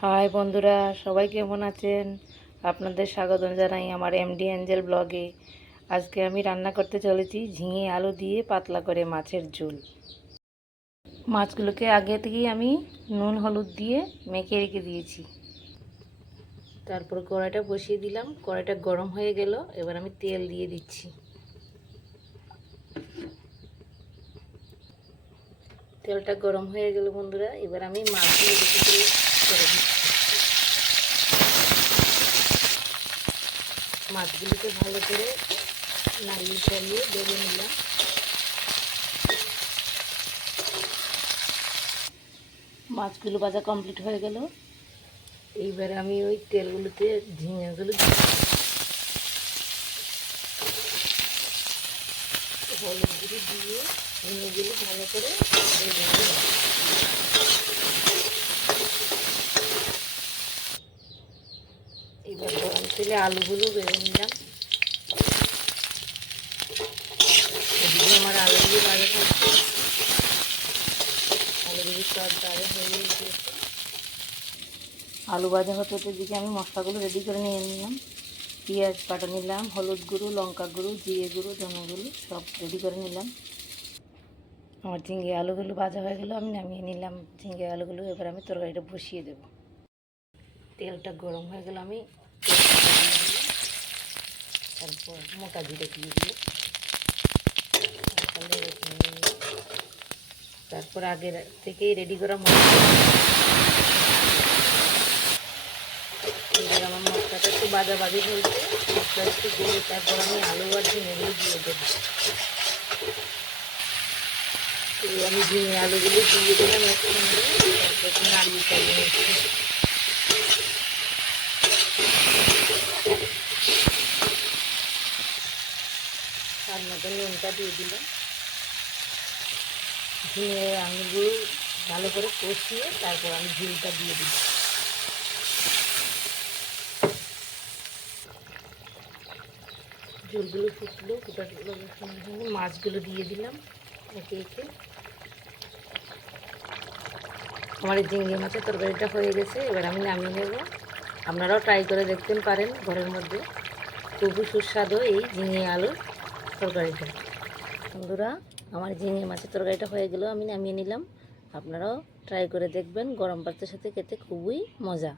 High বন্ধুরা, সবাই কেমন আছেন? আপনাদের স্বাগত জানাই আমার এমডি অ্যাঞ্জেল ব্লগে। আজকে আমি রান্না করতে চলেছি ঝিঙে আলু দিয়ে পাতলা করে মাছের ঝোল। মাছগুলোকে আগে থেকেই আমি নুন হলুদ দিয়ে মেখে রেখে দিয়েছি। তারপর কড়াইটা বসিয়ে দিলাম। কড়াইটা গরম হয়ে গেল, এবার আমি তেল দিয়ে দিচ্ছি। তেলটা গরম হয়ে গেল বন্ধুরা, এবার আমি মাছগুলো বেশি করে দিচ্ছি। মাছগুলোকে ভালো করে নাড়িয়ে চালিয়ে ভেজে নিলাম। মাছগুলো ভাজা কমপ্লিট হয়ে গেল। এইবার আমি ওই তেলগুলোতে ঝিঙেগুলো হলুদ গুঁড়ো দিয়ে ঝিঙেগুলো ভালো করে ভেজে নিলাম। এবার গরম তেলে আলুগুলো ভেজে নিলাম। এদিকে আমার আলুগুলো ভাজা থাকছে। আলুগুলো সব ভাজা হয়ে গেছে। আলু ভাজা হতে হতে দিকে আমি মশলাগুলো রেডি করে নিয়ে নিলাম। পেঁয়াজ কাটা নিলাম, হলুদ গুঁড়ো, লঙ্কা গুঁড়ো, জিরে গুঁড়ো, ধনে গুঁড়ো সব রেডি করে নিলাম। আমার ঝিঙে আলুগুলো ভাজা হয়ে গেল, আমি নামিয়ে নিলাম ঝিঙে আলুগুলো। এবার আমি তরকারিটা বসিয়ে দেব। তেলটা গরম হয়ে গেল, আমি তারপর মোটা জিরে দিয়ে দিই। তারপর আগে থেকেই রেডি করা মশলা, এবার আমার মশলাটা একটু বাজাবাজি হয়েছে। মশলা একটু দিয়ে তারপর আমি আলু আর ঝিঙেগুলো দিয়ে দেবো। আমি ঝিঙে আলুগুলো দিয়ে দিলাম একসঙ্গে, তারপর নাড়িয়ে চালিয়ে নিচ্ছি। তার মতো নুনটা দিয়ে দিলাম। ঝিঙে আলুগুলো ভালো করে কষিয়ে তারপর আমি ঝিলটা দিয়ে দিলাম। ঝোলগুলো ফুটলো, ফুটাগুলোর সঙ্গে সঙ্গে মাছগুলো দিয়ে দিলাম একে একে। আমার এই ঝিঙে মাছের তরকারিটা হয়ে গেছে, এবার আমি নামিয়ে নেব। আপনারাও ট্রাই করে দেখতে পারেন ঘরের মধ্যে। খুবই সুস্বাদু এই ঝিঙে আলুর তরকারিটা। বন্ধুরা, আমার ঝিঙে মাছের তরকারিটা হয়ে গেল, আমি নামিয়ে নিলাম। আপনারাও ট্রাই করে দেখবেন, গরম ভাতের সাথে খেতে খুবই মজা।